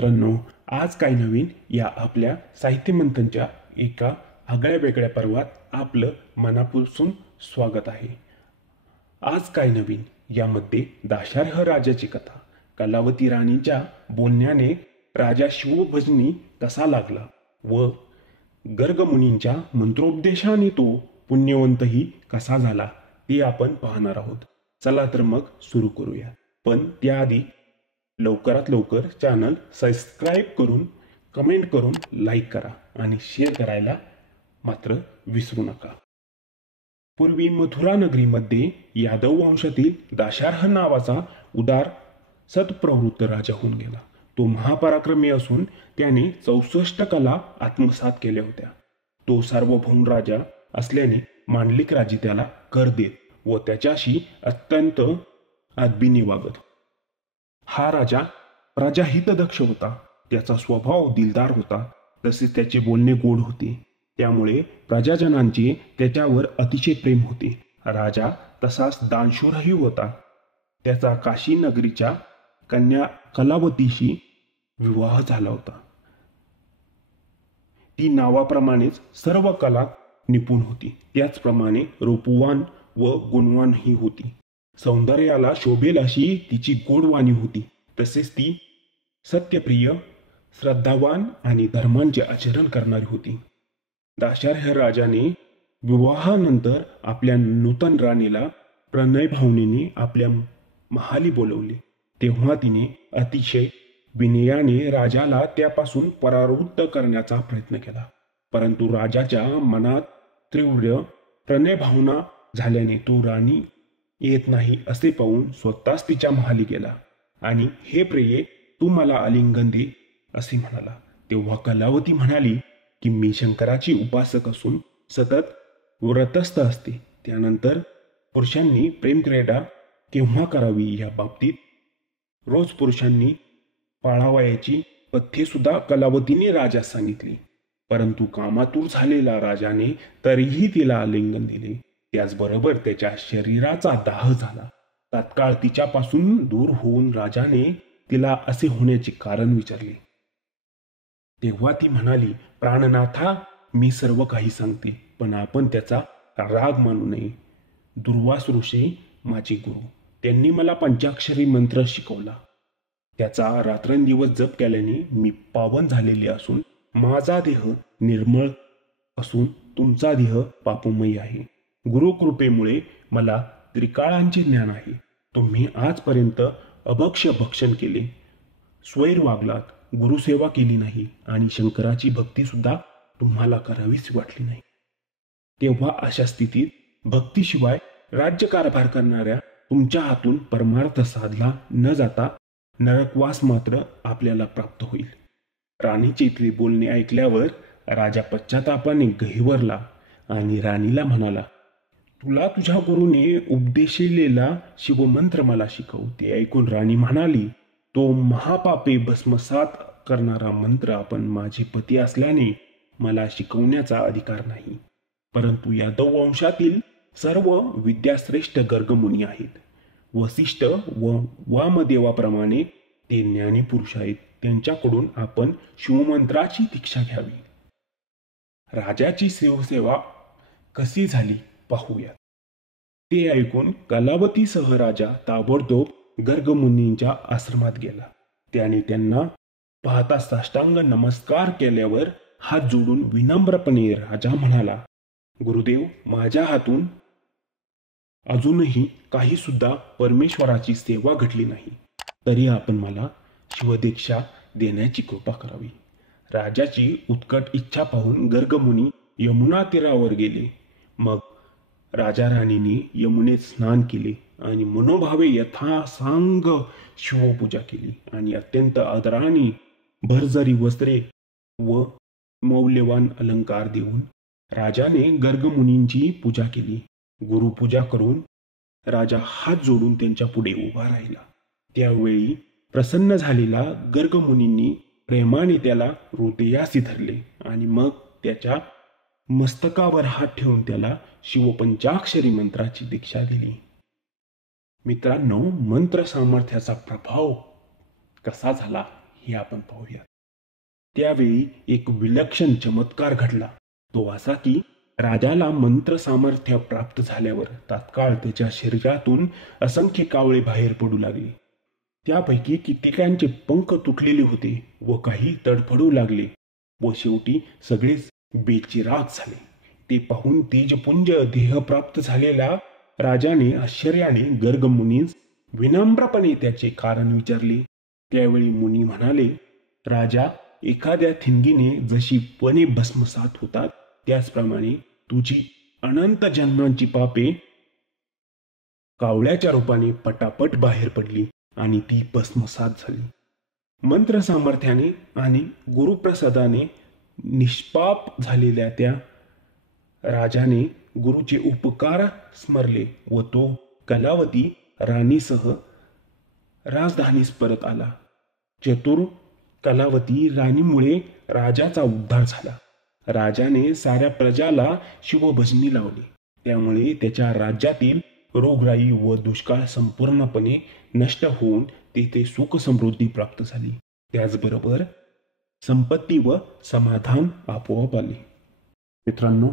मित्रांनो, आज काय नवीन या आपल्या साहित्य मंथनच्या एका आगळ्या वेगळ्या पर्वात आपलं मनापासून स्वागत आहे. आज काय नवीन यामध्ये दाशार्ह राजाची कथा, कलावती राणीच्या बोलण्याने राजा शिवभजनी कसा लागला व गर्गमुनींच्या मंत्रोपदेशाने तो पुण्यवंतही कसा झाला ते आपण पाहणार आहोत. चला तर मग सुरू करूया. पण त्याआधी लवकरात लवकर चॅनल सबस्क्राईब करून, कमेंट करून, लाईक करा आणि शेअर करायला मात्र विसरू नका. पूर्वी मथुरा नगरीमध्ये यादव वंशातील दाशार्ह नावाचा उदार सत्प्रवृत्त राजा होऊन गेला. तो महापराक्रमी असून त्याने 64 कला आत्मसात केल्या होत्या. तो सार्वभौम राजा असल्याने मांडलिक राजे त्याला कर देत व त्याच्याशी अत्यंत आदबीने वागत. हा राजा प्रजाहितदक्ष होता. त्याचा स्वभाव दिलदार होता, तसेच त्याचे बोलणे गोड होते. त्यामुळे प्रजाजनांचे त्याच्यावर अतिशय प्रेम होते. राजा तसाच दानशूरही होता. त्याचा काशी नगरीच्या कन्या कलावतीशी विवाह झाला होता. ती नावाप्रमाणेच सर्व कला निपुण होती. त्याचप्रमाणे रूपवान व गुणवानही होती. सौंदर्याला शोभेल अशी तिची गोडवाणी होती. तसेच ती सत्यप्रिय, श्रद्धावान आणि धर्मांचे आचरण करणारी होती. दाशार्ह राजाने विवाहानंतर आपल्या नूतन राणीला प्रणय भावनेने आपल्या महाली बोलवले. तेव्हा तिने अतिशय विनयाने राजाला त्यापासून परावृत्त करण्याचा प्रयत्न केला. परंतु राजाच्या मनात तीव्र प्रणय भावना झाल्याने तो राणी येत नाही असे पाहून स्वतःच तिच्या महाली गेला आणि हे प्रिये, तू मला आलिंगन दे असे म्हणाला. तेव्हा कलावती म्हणाली की मी शंकराची उपासक असून सतत व्रतस्थ असते. त्यानंतर पुरुषांनी प्रेमक्रीडा केव्हा करावी या बाबतीत रोज पुरुषांनी पाळावयाची पथ्ये सुद्धा कलावतीने राजास सांगितली. परंतु कामातूर झालेला राजाने तरीही तिला आलिंगन दिले. त्याचबरोबर त्याच्या शरीराचा दाह झाला. तात्काळ तिच्यापासून दूर होऊन राजाने तिला असे होण्याचे कारण विचारले. तेव्हा ती म्हणाली, प्राणनाथा, मी सर्व काही सांगते, पण आपण त्याचा राग मानू नये. दुर्वास ऋषी माझे गुरु, त्यांनी मला पंचाक्षरी मंत्र शिकवला. त्याचा रात्रंदिवस जप केल्याने मी पावन झालेले असून माझा देह निर्मळ असून तुमचा देह पापमयी आहे. गुरुकृपेमुळे मला त्रिकाळांचे ज्ञान आहे. तुम्ही आजपर्यंत अभक्ष भक्षण केले, स्वैर वागलात, गुरुसेवा केली नाही आणि शंकराची भक्ती सुद्धा तुम्हाला करावीच वाटली नाही. तेव्हा अशा स्थितीत भक्तीशिवाय राज्यकारभार करणाऱ्या तुमच्या हातून परमार्थ साधला न जाता नरकवास मात्र आपल्याला प्राप्त होईल. राणीचे इथले बोलणे ऐकल्यावर राजा पश्चातापाने गहिवरला आणि राणीला म्हणाला, तुला तुझ्या गुरुने उपदेशिलेला शिवमंत्र मला शिकव. ते ऐकून राणी म्हणाली, तो महापापे भस्मसात करणारा मंत्र आपण माझे पती असल्याने मला शिकवण्याचा अधिकार नाही. परंतु यादव वंशातील सर्व विद्याश्रेष्ठ गर्गमुनी आहेत. वसिष्ठ व वामदेवाप्रमाणे ते ज्ञानी पुरुष आहेत. त्यांच्याकडून आपण शिवमंत्राची दीक्षा घ्यावी. राजाची शिवसेवा कशी झाली पाहूया. ते ऐकून कलावतीसह राजा ताबडतोब गर्गमुनींच्या आश्रमात गेला. त्याने त्यांना पाहता साष्टांग नमस्कार केल्यावर हात जोडून विनम्रपणे राजा म्हणाला, गुरुदेव, माझ्या हातून अजूनही काही सुद्धा परमेश्वराची सेवा घडली नाही, तरी आपण मला शिवदीक्षा देण्याची कृपा करावी. राजाची उत्कट इच्छा पाहून गर्गमुनी यमुना तीरावर गेले. मग राजा राणीने यमुनेत स्नान केले आणि मनोभावे यथासांग शिवपूजा केली आणि अत्यंत आदराने भरजरी वस्त्रे व मौल्यवान अलंकार देऊन राजाने गर्गमुनींची पूजा केली. गुरुपूजा करून राजा हात जोडून त्यांच्या पुढे उभा राहिला. त्यावेळी प्रसन्न झालेला गर्गमुनींनी प्रेमाने त्याला हृदयासी धरले आणि मग त्याच्या मस्तकावर हात ठेवून त्याला शिवपंचाक्षरी मंत्राची दीक्षा दिली. मित्रांनो, मंत्र सामर्थ्याचा प्रभाव कसा झाला हे आपण पाहूया. त्यावेळी एक विलक्षण चमत्कार घडला. तो असा की राजाला मंत्र सामर्थ्य प्राप्त झाल्यावर तात्काळ त्याच्या शरीरातून असंख्य कावळे बाहेर पडू लागले. त्यापैकी कित्येकांचे पंख तुटलेले होते व काही तडफडू लागले व शेवटी सगळेच बेचिराग झाले. ते पाहून तेजपुंज देह प्राप्त झालेल्या राजाने आश्चर्याने गर्ग मुनीस विनम्रपणे त्याचे कारण विचारले. त्यावेळी मुनी म्हणाले, राजा, एखाद्या ठिणगीने जशी पणे भस्मसात होतात त्याचप्रमाणे तुझी अनंत जन्मांची पापे कावळ्याच्या रूपाने पटापट बाहेर पडली आणि ती भस्मसात झाली. मंत्र सामर्थ्याने आणि गुरुप्रसादाने निष्पाप झालेल्या त्या राजाने गुरुचे उपकार स्मरले व तो कलावती राणीसह राजधानीस परत आला. चतुर कलावती राणीमुळे राजाचा उद्धार झाला. राजाने साऱ्या प्रजाला शिवभजनी लावली. त्यामुळे त्याच्या राज्यातील रोगराई व दुष्काळ संपूर्णपणे नष्ट होऊन तेथे सुख समृद्धी प्राप्त झाली. त्याचबरोबर संपत्ती व समाधान आपोआप आले. मित्रांनो,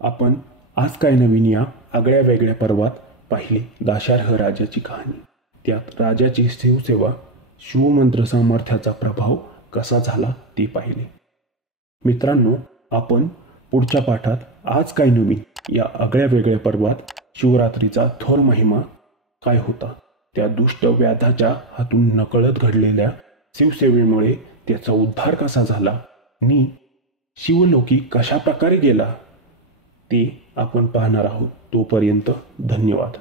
आपण आज काय नवीन या आगळ्या वेगळ्या पर्वात पाहिले दाशार्ह राजाची कहाणी. त्यात राजाची शिवसेवा, शिवमंत्र सामर्थ्याचा प्रभाव कसा झाला ते पाहिले. मित्रांनो, आपण पुढच्या पाठात आज काय नवीन या आगळ्या वेगळ्या पर्वात शिवरात्रीचा थोर महिमा काय होता, त्या दुष्ट व्याधाच्या हातून नकळत घडलेल्या शिवसेवेमुळे त्याचा उद्धार कसा झाला आणि शिवलोकी कशा प्रकारे गेला ते आपण पाहणार आहोत. तोपर्यंत धन्यवाद.